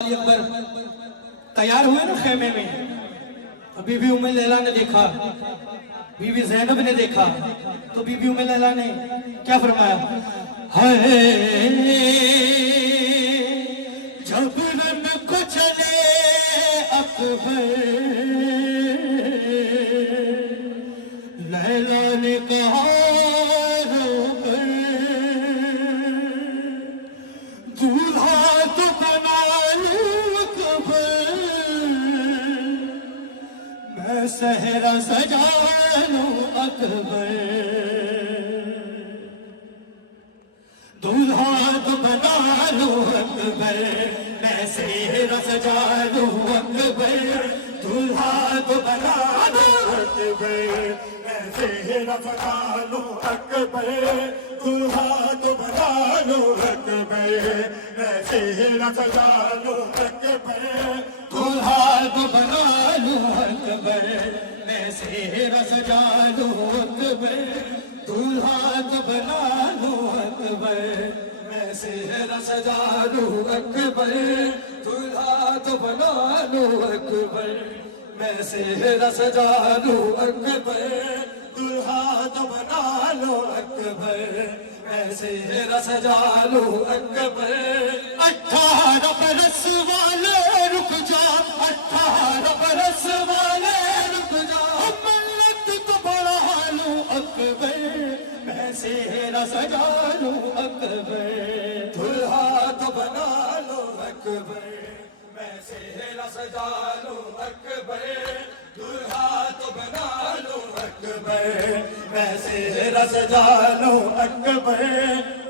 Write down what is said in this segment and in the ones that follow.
اکبر تیار ہوئے نا خیمے میں، تو بی بی ام لیلہ نے دیکھا، بی بی زینب نے دیکھا، تو بی بی ام لیلہ نے کیا فرمایا؟ جب رن کو چلے اکبر، لیلہ نے کہا دولہا تو بنا لوں اکبر، میں صحرا سجا لوں اکبر، دولہا تو بنا لوں اکبر، میں صحرا سجا لوں اکبر، دولہا تو بنا لوں اکبر، میں صحرا سجا لوں اکبر، دولہا تو بنا لوں اکبر، میں صحرا سجا لوں اکبر، دولہا تو بنا لوں اکبر، میں صحرا سجا لوں اکبر، دولہا تو بنا لوں اکبر، میں صحرا سجا لوں اکبر، دولہا تو بنا لوں اکبر، میں صحرا سجا لوں اکبر، دولہا تو بنا لوں اکبر، میں صحرا سجا لوں اکبر۔ 18 برس والے رک جا، 18 برس والے رک جا، ملت کو بڑھا لوں اکبر، میں صحرا سجا لوں اکبر، دولہا تو بنا لوں اکبر، میں صحرا سجا لوں اکبر، دولہا تو بنا لوں اکبر، میں صحرا سجا لوں اکبر،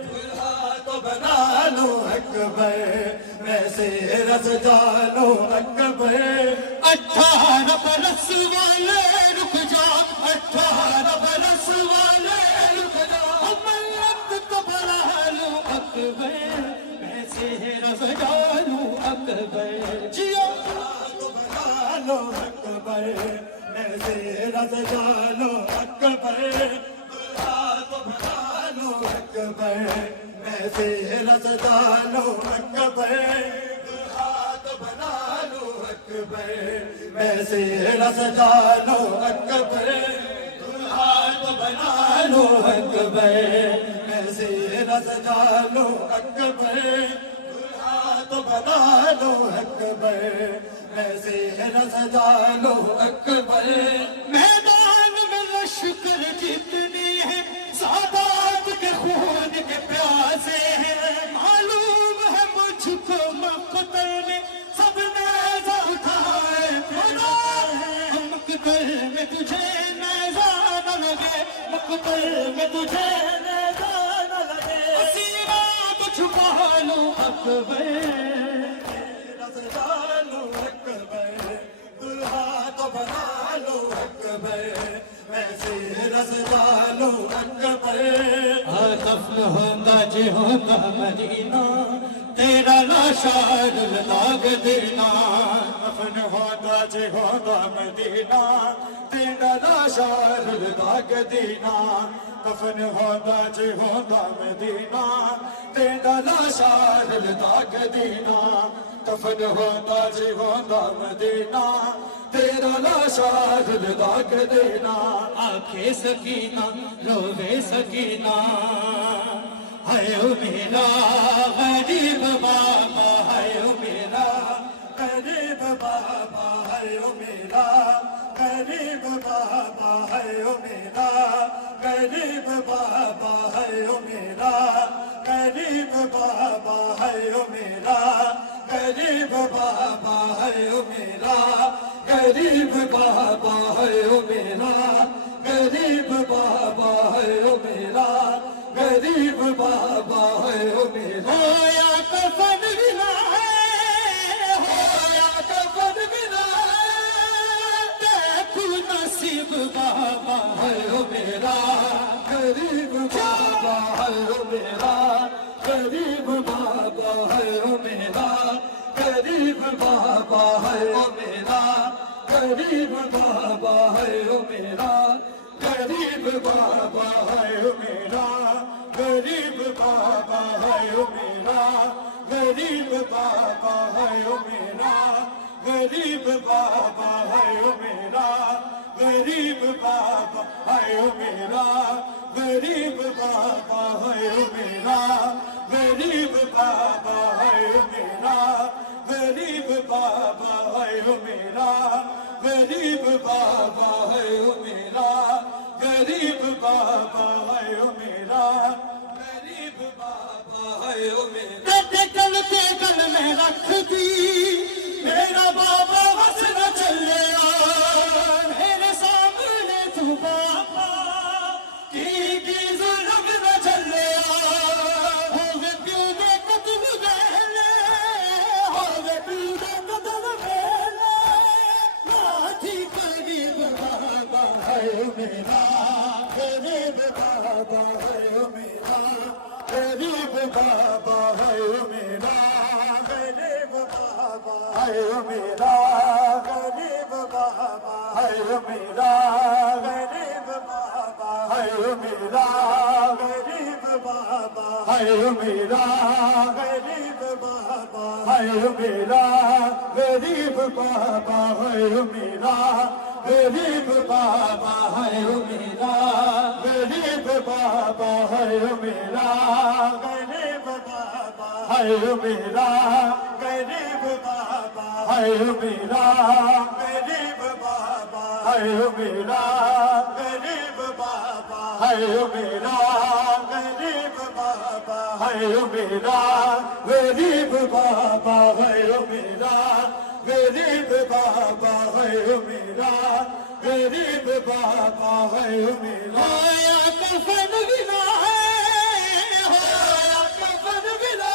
دولہا تو بنا لوں اکبر، میں صحرا سجا لوں اکبر۔ 18 برس والے رک جا، 18 برس والے رک جا، ملت کو بڑھا لوں اکبر، میں صحرا سجا لوں اکبر، تو بنا لوں اکبر، میں صحرا سجا لوں اکبر، دولہا تو بنا لوں اکبر، میں صحرا سجا لوں اکبر، دولہا تو بنا لوں اکبر، میں صحرا سجا لوں اکبر، دولہا تو بنا لوں اکبر، میں صحرا سجا لوں اکبر، دولہا تو بنا لوں اکبر، میں صحرا سجا لوں اکبر۔ میدان میں لشکر جتنی ہے، سادات کے خون کے پیاسے ہیں، معلوم ہے مجھ کو مقتل میں سب نیزہ اٹھائے پھرا ہے، مقتل میں تجھے نیزہ نہ لگے، مقتل میں تجھے نیزہ نہ لگے، سینہ تو چھپا لوں اکبر، سجا لوں اکبر، دولہا تو بنا لوں اکبر، میں صحرا سجا لوں اکبر۔ دفن ہوتا جی ہوتا مدینہ، تیرا لاشار لاگ دینا، دفن ہوتا جی ہوتا مدینہ، تیرا لاشار لاگ دینا، دفن ہوتا جی ہوتا مدینہ، تیرا لاشار لاگ دینا، دفن ہوتا جی ہوتا مدینہ، تیرا لاشار لاگ دینا، آنکھیں سکینہ روے سکینہ، ہے او میرا غریب بابا، ہے او میرا غریب بابا، ہے او میرا غریب بابا، ہے او میرا غریب بابا، ہے او میرا غریب بابا، ہے او میرا غریب بابا، ہے او میرا غریب بابا، ہے او میرا غریب بابا، ہے او میرا غریب بابا، ہے او میرا۔ ہویا کفن بنا ہے، ہویا کفن بنا ہے، دیکھو نصیب بابا، ہے او میرا غریب بابا، ہے او میرا غریب بابا، ہے او میرا غریب بابا، ہے او میرا غریب بابا، ہے او میرا غریب بابا، ہے او میرا غریب بابا، ہے او میرا غریب بابا ہے او میرا غریب بابا ہے او میرا غریب بابا ہے او میرا غریب بابا ہے او میرا غریب بابا ہے او میرا غریب بابا ہے او میرا غریب بابا ہے او میرا غریب بابا ہے او میرا غریب بابا ہے او میرا گل میں رکھ دی میرا بابا بس نہ چلیا میرے سامنے تو بابا کی ظلم نہ چلیا ہووے پیو دے قتل ویلے ہووے پیو دے قتل ویلے لاٹھی قریب بابا ہے او میرا غریب بابا ہے او میرا غریب بابا ہے او میرا غریب بابا ہے او میرا غریب بابا ہے او میرا غریب بابا ہے او میرا غریب بابا ہے او میرا غریب بابا ہے او میرا غریب بابا ہے او میرا غریب بابا ہے او میرا غریب بابا ہے او میرا غریب بابا ہے او میرا غریب بابا ہے او میرا غریب بابا ہے او میرا غریب بابا ہے او میرا غریب بابا ہے او میرا غریب بابا ہے او میرا غریب بابا ہے او میرا غریب بابا ہے او میرا ہویا کفن بنا ہے ہویا کفن بنا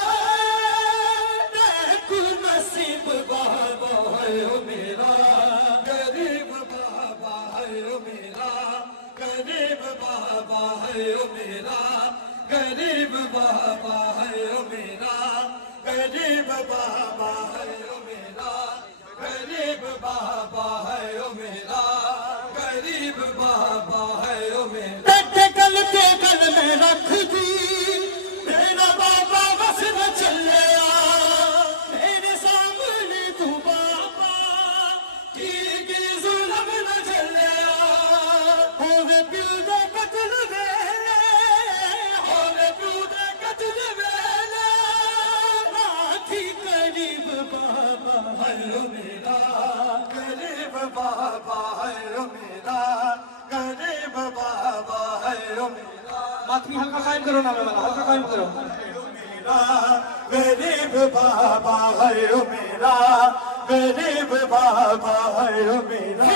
دیکھ نصیب بابا ہے او میرا غریب بابا ہے او میرا غریب بابا ہے او میرا غریب بابا ہے او میرا غریب بابا ہے او میرا غریب بابا ہے او میرا غریب بابا ہے او میرا گل میں رکھ دی میرا بابا بس نہ چلیا میرے سامنے تو بابا کی ظلم نہ چلیا ہووے پیو دے قتل ویلے ہووے پیو دے قتل ویلے لاٹھی قریب بابا ہے او میرا غریب بابا ہے او میرا غریب بابا ہے او میرا ماتمی ہلکا قائم کرو نا میں ہلکا قائم کرو میرا غریب بابا ہے او میرا غریب بابا ہے او میرا